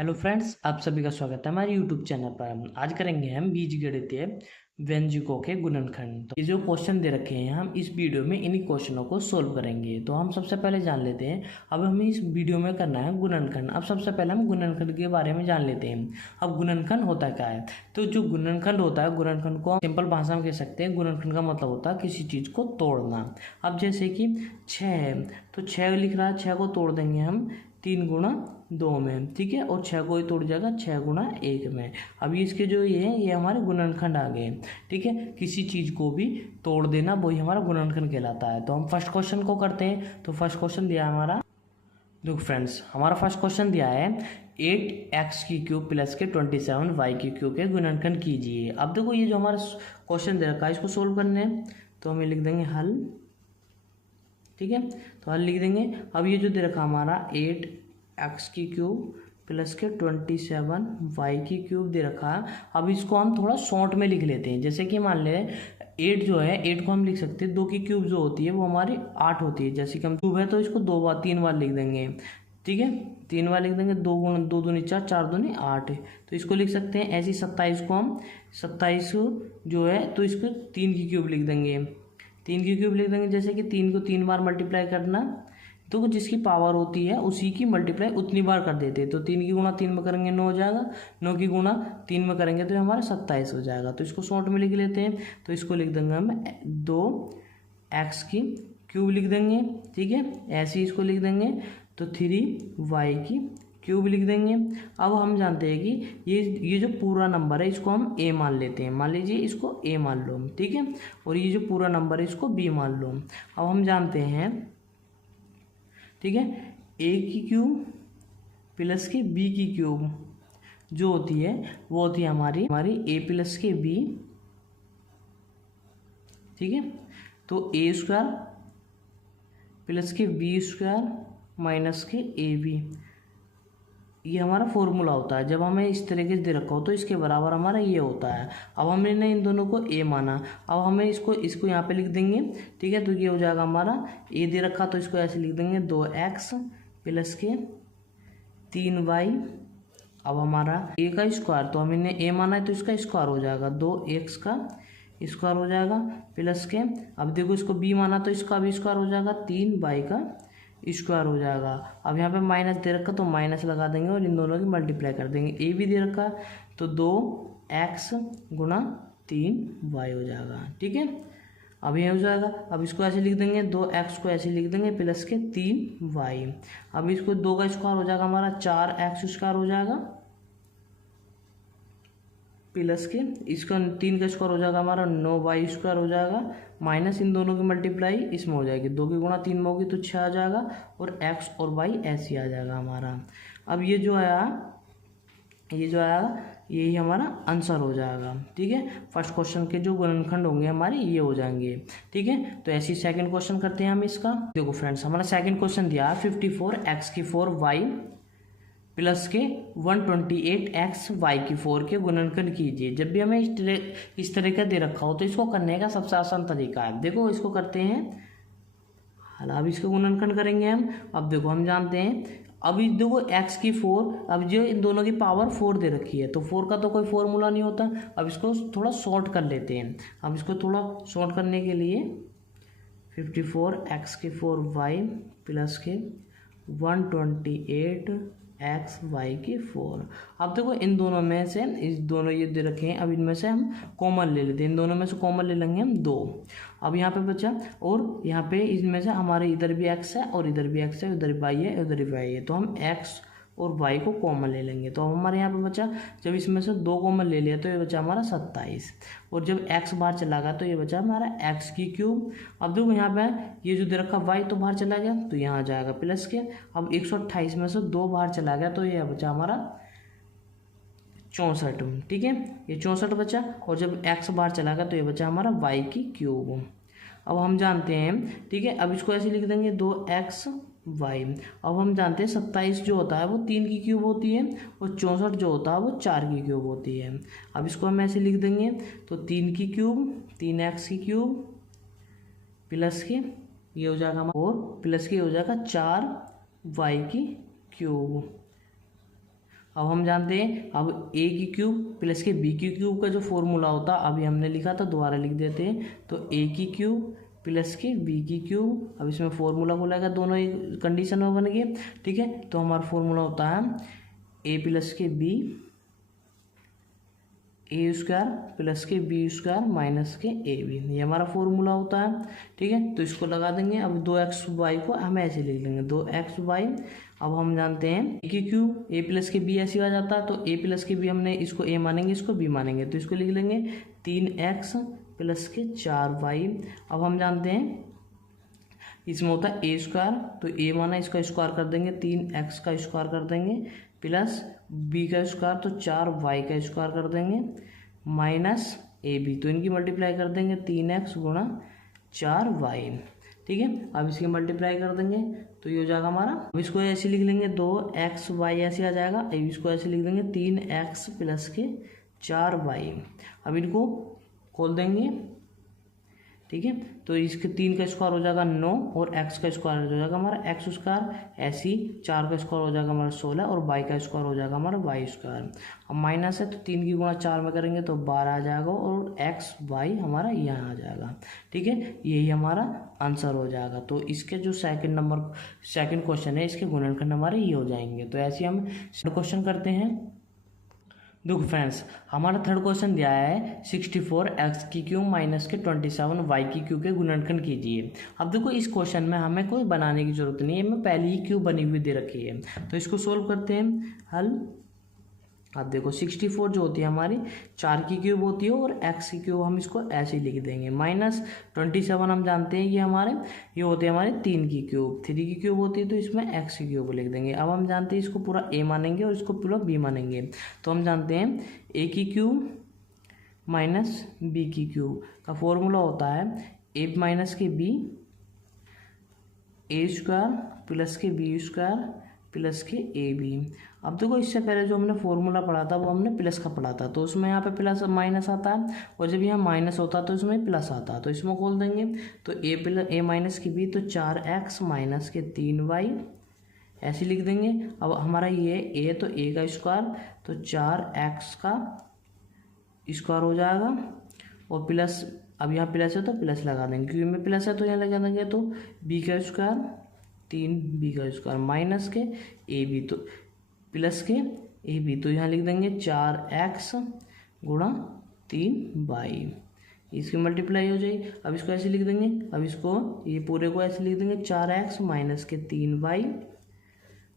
Hello friends, आप सभी का स्वागत है हमारे यूट्यूब चैनल पर। आज करेंगे हम बीजगणितीय व्यंजकों के गुणनखंड। तो ये जो क्वेश्चन दे रखे हैं हम इस वीडियो में इन्हीं क्वेश्चनों को सोल्व करेंगे। तो हम सबसे पहले जान लेते हैं, अब हमें इस वीडियो में करना है गुणनखंड। अब सबसे पहले हम गुणनखंड के बारे में जान लेते हैं। अब गुणनखंड होता क्या है? तो जो गुणनखंड होता है, गुणनखंड को सिंपल भाषा में कह सकते हैं, गुणनखंड का मतलब होता है किसी चीज़ को तोड़ना। अब जैसे कि 6 है, तो 6 लिख रहा है, 6 को तोड़ देंगे हम 3 गुणा 2 में, ठीक है, और 6 को ही तोड़ जाएगा 6 गुणा 1 में। अभी इसके जो ये है ये हमारे गुणनखंड आ गए, ठीक है। किसी चीज़ को भी तोड़ देना वही हमारा गुणनखंड कहलाता है। तो हम फर्स्ट क्वेश्चन को करते हैं। तो फर्स्ट क्वेश्चन दिया है हमारा, देखो फ्रेंड्स, हमारा फर्स्ट क्वेश्चन दिया है 8x³ प्लस के 27y³ के गुणनखंड कीजिए। अब देखो ये जो हमारा क्वेश्चन दे रखा है इसको सोल्व करने है, तो हमें लिख देंगे हल, ठीक है। तो हल लिख देंगे। अब ये जो दे रखा हमारा 8x³ प्लस के 27y³ दे रखा है। अब इसको हम थोड़ा शॉर्ट में लिख लेते हैं। जैसे कि मान ले 8 जो है, 8 को हम लिख सकते हैं 2 की क्यूब जो होती है वो हमारी 8 होती है। जैसे कि हम क्यूब है तो इसको 3 बार लिख देंगे, ठीक है, 3 बार लिख देंगे। 2 गुण 2 दूनी 4, 4 दूनी 8, तो इसको लिख सकते हैं। ऐसी 27 को हम 27 जो है तो इसको 3 की क्यूब लिख देंगे, 3 की क्यूब लिख देंगे। जैसे कि 3 को 3 बार मल्टीप्लाई करना, तो जिसकी पावर होती है उसी की मल्टीप्लाई उतनी बार कर देते हैं। तो 3 की गुणा 3 में करेंगे 9 हो जाएगा, 9 की गुणा 3 में करेंगे तो हमारा 27 हो जाएगा। तो इसको शॉर्ट में लिख लेते हैं। तो इसको लिख देंगे हम 2x³ लिख देंगे, ठीक है। ऐसे ही इसको लिख देंगे तो 3y³ लिख देंगे। अब हम जानते हैं कि ये जो पूरा नंबर है इसको हम a मान लेते हैं। मान लीजिए इसको a मान लो, ठीक है, और ये जो पूरा नंबर है इसको b मान लो। अब हम जानते हैं, ठीक है, a³ प्लस के b³ जो होती है वो होती है हमारी a प्लस के b, ठीक है। तो a² प्लस के b² माइनस के ab, ये हमारा फॉर्मूला होता है। जब हमें इस तरीके से दे रखा हो तो इसके बराबर हमारा ये होता है। अब हमने इन दोनों को a माना, अब हमें इसको यहाँ पे लिख देंगे, ठीक है। तो ये हो जाएगा हमारा a दे रखा तो इसको ऐसे लिख देंगे 2x प्लस के 3y। अब हमारा a का स्क्वायर, तो हमने a माना है तो इसका स्क्वायर हो जाएगा 2x का स्क्वायर हो जाएगा प्लस के, अब देखो इसको b माना तो इसका भी स्क्वायर हो जाएगा 3y का स्क्वायर हो जाएगा। अब यहाँ पे माइनस दे रखा तो माइनस लगा देंगे और इन दोनों की मल्टीप्लाई कर देंगे। ए भी दे रखा तो 2x गुणा 3y हो जाएगा, ठीक है। अब ये हो जाएगा। अब इसको ऐसे लिख देंगे, 2x को ऐसे लिख देंगे प्लस के 3y। अब इसको 2 का स्क्वायर हो जाएगा हमारा 4x² हो जाएगा प्लस के, इसका 3 का स्क्वायर हो जाएगा हमारा 9y² हो जाएगा, माइनस इन दोनों की मल्टीप्लाई इसमें हो जाएगी, 2 की गुणा 3 में होगी तो 6 आ जाएगा, और x और y ऐसे आ जाएगा हमारा। अब ये जो आया यही हमारा आंसर हो जाएगा, ठीक है। फर्स्ट क्वेश्चन के जो गुणनखंड होंगे हमारे ये हो जाएंगे, ठीक है। तो ऐसे ही सेकंड क्वेश्चन करते हैं हम इसका। देखो फ्रेंड्स, हमारा सेकंड क्वेश्चन दिया है 54x⁴y प्लस के 128x⁴ के गुणनखंड कीजिए। जब भी हमें इस तरह का दे रखा हो तो इसको करने का सबसे आसान तरीका है, देखो इसको करते हैं हल। अब इसका गुणनखंड करेंगे हम। अब देखो हम जानते हैं, अभी देखो x⁴, अब जो इन दोनों की पावर 4 दे रखी है तो 4 का तो कोई फॉर्मूला नहीं होता। अब इसको थोड़ा शॉर्ट कर लेते हैं। अब इसको थोड़ा शॉर्ट करने के लिए 54x⁴y प्लस के 128x⁴। अब देखो इन दोनों में से इस दोनों ये दे रखे हैं, अब इनमें से हम कॉमन ले लेते हैं। इन दोनों में से कॉमन ले लेंगे हम 2। अब यहाँ पे बचा, और यहाँ पे इसमें से हमारे इधर भी x है और इधर भी x है, उधर y है उधर y है, तो हम x और y को कॉमन ले लेंगे। तो हमारे यहाँ पे बचा, जब इसमें से 2 कॉमन ले लिया तो ये बचा हमारा 27, और जब x बाहर चला गया तो ये बचा हमारा x³। अब देखो यहाँ पे ये जो दे रखा y तो बाहर चला गया तो यहाँ आ जाएगा प्लस के। अब 128 में से 2 बाहर चला गया तो ये बचा हमारा 64, ठीक है, ये 64 बचा। और जब x बाहर चला गया तो ये बचा हमारा y³। अब हम जानते हैं, ठीक है, अब इसको ऐसे लिख देंगे 2xy। अब हम जानते हैं 27 जो होता है वो 3 की क्यूब होती है, और 64 जो होता है वो 4 की क्यूब होती है। अब इसको हम ऐसे लिख देंगे तो 3 की क्यूब 3x³ प्लस के ये हो जाएगा, और प्लस के हो जाएगा 4y³ अब हम जानते हैं, अब ए की क्यूब प्लस के बी की क्यूब का जो फॉर्मूला होता है अभी हमने लिखा था, दोबारा लिख देते हैं। तो ए की क्यूब प्लस के बी की क्यूब, अब इसमें फॉर्मूला बोलेगा, दोनों एक कंडीशन में बन गए, ठीक है। तो हमारा फॉर्मूला होता है ए प्लस के बी, ए स्क्वायर प्लस के बी स्क्वायर माइनस के ए बी, ये हमारा फॉर्मूला होता है, ठीक है। तो इसको लगा देंगे। अब 2x/y को हम ऐसे लिख लेंगे 2x/y। अब हम जानते हैं ए की क्यूब ए प्लस के बी ऐसे आ जाता है, तो ए प्लस के बी हमने इसको ए मानेंगे, इसको बी मानेंगे, तो इसको लिख लेंगे 3x प्लस के 4y। अब हम जानते हैं इसमें होता है ए स्क्वायर, तो ए माना इसका स्क्वायर कर देंगे, 3x का स्क्वायर कर देंगे प्लस बी का स्क्वायर तो 4y का स्क्वायर कर देंगे माइनस ए बी, तो इनकी मल्टीप्लाई कर देंगे 3x गुणा 4y, ठीक है। अब इसकी मल्टीप्लाई कर देंगे तो ये हो जाएगा हमारा। अब इसको ऐसे लिख लेंगे 2xy ऐसे आ जाएगा। अब इसको ऐसे लिख देंगे 3x प्लस के 4y। अब इनको खोल देंगे, ठीक है। तो इसके 3 का स्क्वायर हो जाएगा 9 और x का स्क्वायर हो जाएगा हमारा x स्क्वायर, ऐसी 4 का स्क्वायर हो जाएगा हमारा 16 और y का स्क्वायर हो जाएगा हमारा y स्क्वायर। अब माइनस है तो 3 की गुणा 4 में करेंगे तो 12 आ जाएगा और x y हमारा यहाँ आ जाएगा, ठीक है। यही हमारा आंसर हो जाएगा। तो इसके जो सेकंड क्वेश्चन है इसके गुणनखंड हमारे ये हो जाएंगे। तो ऐसे हम क्वेश्चन करते हैं। देखो फ्रेंड्स, हमारा थर्ड क्वेश्चन दिया है 64x की क्यूब माइनस के 27y की क्यूब के गुणनखंड कीजिए। अब देखो इस क्वेश्चन में हमें कोई बनाने की जरूरत नहीं है, हमें पहले ही क्यूब बनी हुई दे रखी है। तो इसको सोल्व करते हैं हल। अब देखो 64 जो होती है हमारी 4 की क्यूब होती है और x की क्यूब हम इसको ऐसे ही लिख देंगे, माइनस 27 हम जानते हैं ये होते हैं हमारे 3 की क्यूब, 3 की क्यूब होती है तो इसमें x की क्यूब लिख देंगे। अब हम जानते हैं इसको पूरा a मानेंगे और इसको पूरा b मानेंगे। तो हम जानते हैं a की क्यूब माइनस b की क्यूब का फॉर्मूला होता है a माइनस के b, a स्क्वायर प्लस के b स्क्वायर प्लस के ए बी। अब देखो इससे पहले जो हमने फॉर्मूला पढ़ा था वो हमने प्लस का पढ़ा था, तो उसमें यहाँ पे प्लस माइनस आता है और जब यहाँ माइनस होता है तो इसमें प्लस आता है। तो इसमें खोल देंगे तो ए माइनस की बी तो 4x माइनस के 3y ऐसे लिख देंगे। अब हमारा ये ए तो ए का स्क्वायर तो 4x का स्क्वायर हो जाएगा और प्लस, अब यहाँ प्लस है तो प्लस लगा देंगे, क्योंकि में प्लस है तो यहाँ लगा देंगे तो बी का स्क्वायर 3b का स्क्वायर माइनस के ए बी तो प्लस के ए बी, तो यहाँ लिख देंगे 4x गुणा 3y, इसकी मल्टीप्लाई हो जाएगी। अब इसको ऐसे लिख देंगे, अब इसको ये पूरे को ऐसे लिख देंगे 4x माइनस के 3y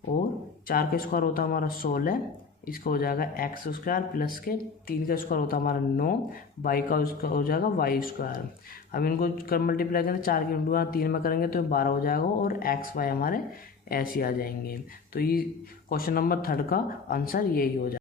और 4 का स्क्वायर होता है हमारा 16, इसका हो जाएगा x स्क्वायर प्लस के 3 का स्क्वायर होता है हमारा 9, y का उसका हो जाएगा y स्क्वायर। अब इनको कर मल्टीप्लाई करेंगे 4 के इंटू 3 में करेंगे तो 12 हो जाएगा और x y हमारे ऐसे आ जाएंगे। तो ये क्वेश्चन नंबर 3 का आंसर यही हो जाएगा।